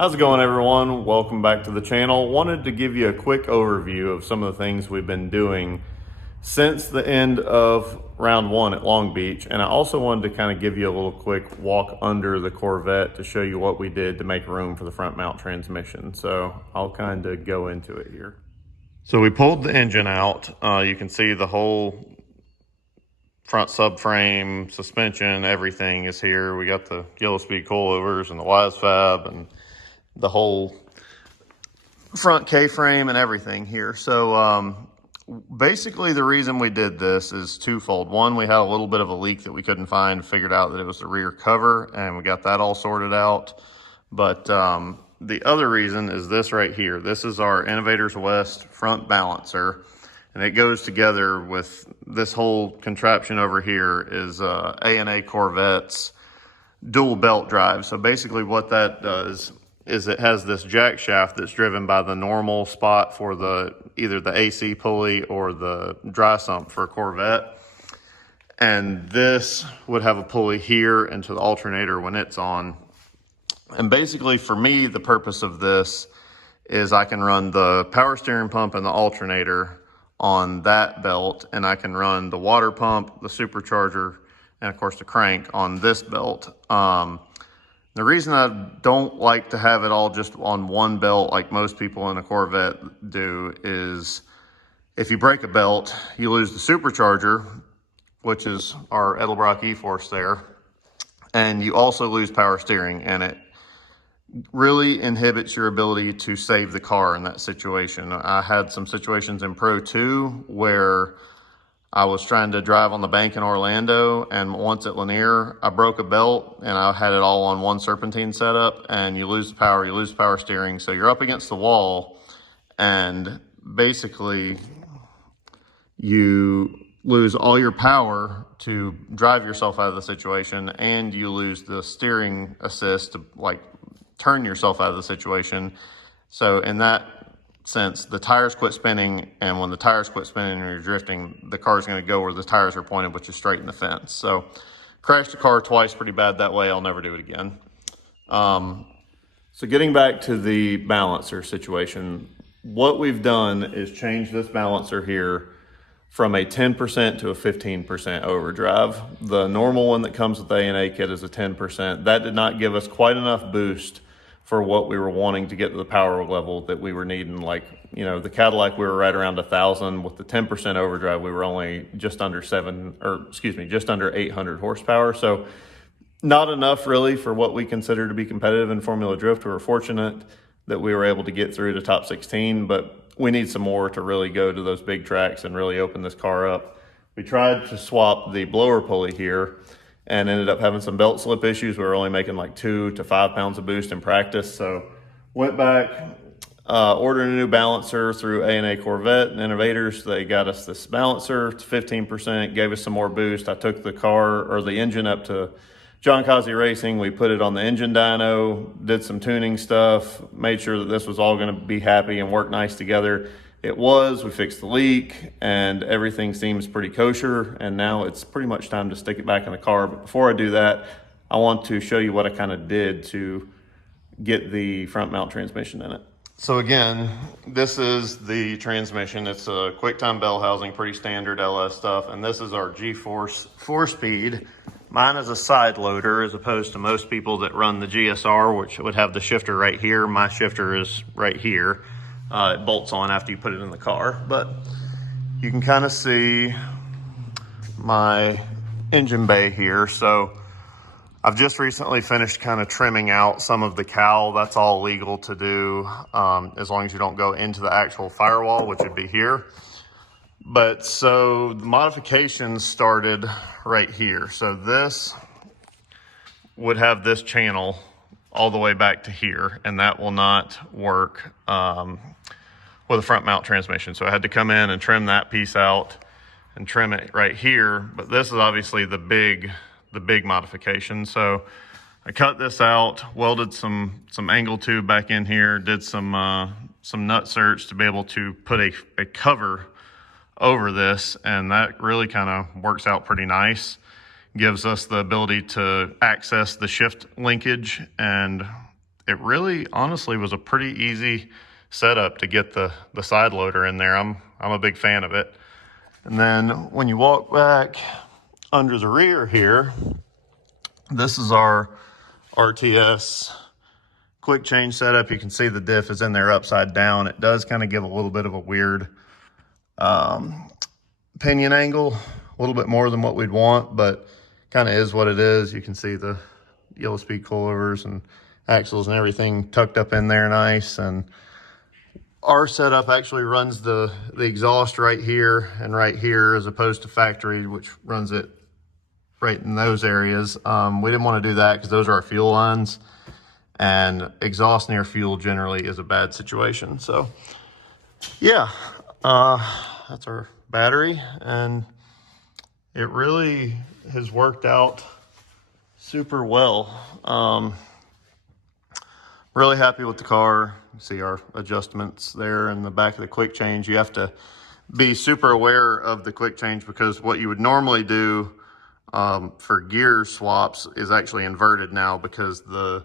How's it going, everyone? Welcome back to the channel. Wanted to give you a quick overview of some of the things we've been doing since the end of round one at Long Beach. And I also wanted to kind of give you a little quick walk under the Corvette to show you what we did to make room for the front mount transmission. So I'll kind of go into it here. So we pulled the engine out. You can see the whole front subframe, suspension, everything is here. We got the Yellowspeed coilovers and the wise fab and the whole front K-frame and everything here. So basically the reason we did this is twofold. One, we had a little bit of a leak that we couldn't find, figured out that it was the rear cover, and we got that all sorted out. But the other reason is this right here. This is our Innovators West front balancer, and it goes together with this whole contraption over here is A&A Corvette's dual belt drive. So basically what that does is it has this jack shaft that's driven by the normal spot for either the AC pulley or the dry sump for a Corvette. And this would have a pulley here into the alternator when it's on. And basically for me, the purpose of this is I can run the power steering pump and the alternator on that belt, and I can run the water pump, the supercharger, and of course the crank on this belt. The reason I don't like to have it all just on one belt like most people in a Corvette do is if you break a belt, you lose the supercharger, which is our Edelbrock E-Force there, and you also lose power steering, and it really inhibits your ability to save the car in that situation. I had some situations in Pro 2 where I was trying to drive on the bank in Orlando, and once at Lanier, I broke a belt and I had it all on one serpentine setup, and you lose the power, you lose power steering. So you're up against the wall, and basically you lose all your power to drive yourself out of the situation, and you lose the steering assist to like turn yourself out of the situation. So in that sense, the tires quit spinning, and when the tires quit spinning and you're drifting, the car's going to go where the tires are pointed, which is straight in the fence. So crashed the car twice pretty bad that way. I'll never do it again. So getting back to the balancer situation, what we've done is change this balancer here from a 10% to a 15% overdrive. The normal one that comes with the A&A kit is a 10%. That did not give us quite enough boost for what we were wanting to get to the power level that we were needing. Like, you know, the Cadillac, we were right around 1,000. With the 10% overdrive, we were only just under just under 800 horsepower. So not enough really for what we consider to be competitive in Formula Drift. We were fortunate that we were able to get through to top 16, but we need some more to really go to those big tracks and really open this car up. We tried to swap the blower pulley here and ended up having some belt slip issues. We were only making like 2 to 5 pounds of boost in practice. So went back, ordered a new balancer through A&A Corvette and Innovators. They got us this balancer. It's 15%, gave us some more boost. I took the car or the engine up to OMP Racing. We put it on the engine dyno, did some tuning stuff, made sure that this was all going to be happy and work nice together. It was. We fixed the leak and everything seems pretty kosher, and now it's pretty much time to stick it back in the car. But before I do that, I want to show you what I kind of did to get the front mount transmission in it. So again, this is the transmission. It's a QuickTime bell housing, pretty standard LS stuff, and this is our G-Force 4-speed. Mine is a side loader as opposed to most people that run the GSR, which would have the shifter right here. My shifter is right here. It bolts on after you put it in the car, but you can kind of see my engine bay here. So I've just recently finished kind of trimming out some of the cowl. That's all legal to do as long as you don't go into the actual firewall, which would be here. But so the modifications started right here. So this would have this channel all the way back to here, and that will not work with a front mount transmission. So I had to come in and trim that piece out and trim it right here. But this is obviously the big modification. So I cut this out, welded some angle tube back in here, did some nut certs to be able to put a cover over this, and that really kind of works out pretty nice. Gives us the ability to access the shift linkage and it really honestly was a pretty easy setup to get the side loader in there. I'm a big fan of it. And then when you walk back under the rear here, this is our RTS quick change setup. You can see the diff is in there upside down. It does kind of give a little bit of a weird pinion angle, a little bit more than what we'd want, but kind of is what it is. You can see the Yellowspeed coilovers and axles and everything tucked up in there nice. And our setup actually runs the exhaust right here and right here, as opposed to factory, which runs it right in those areas. We didn't want to do that because those are our fuel lines, and exhaust near fuel generally is a bad situation. So yeah, that's our battery, and it really has worked out super well. Really happy with the car. You see our adjustments there in the back of the quick change. You have to be super aware of the quick change, because what you would normally do for gear swaps is actually inverted now, because the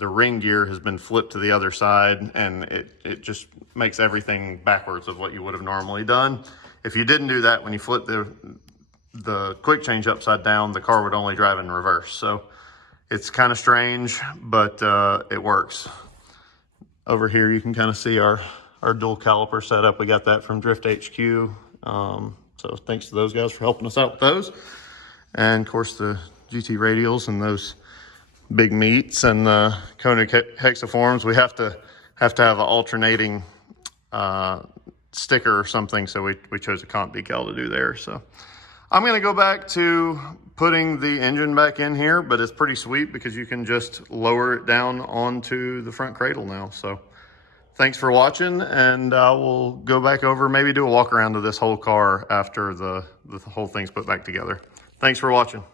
ring gear has been flipped to the other side, and it just makes everything backwards of what you would have normally done. If you didn't do that, when you flip the quick change upside down, the car would only drive in reverse. So it's kind of strange, but it works. Over here, you can kind of see our dual caliper setup. We got that from Drift HQ. So thanks to those guys for helping us out with those. And of course, the GT radials and those big meats and the Konig hexaforms. We have to have an alternating sticker or something, so we chose a comp decal to do there. So I'm going to go back to putting the engine back in here, but it's pretty sweet because you can just lower it down onto the front cradle now. So thanks for watching, and I will go back over, maybe do a walk around of this whole car after the whole thing's put back together. Thanks for watching.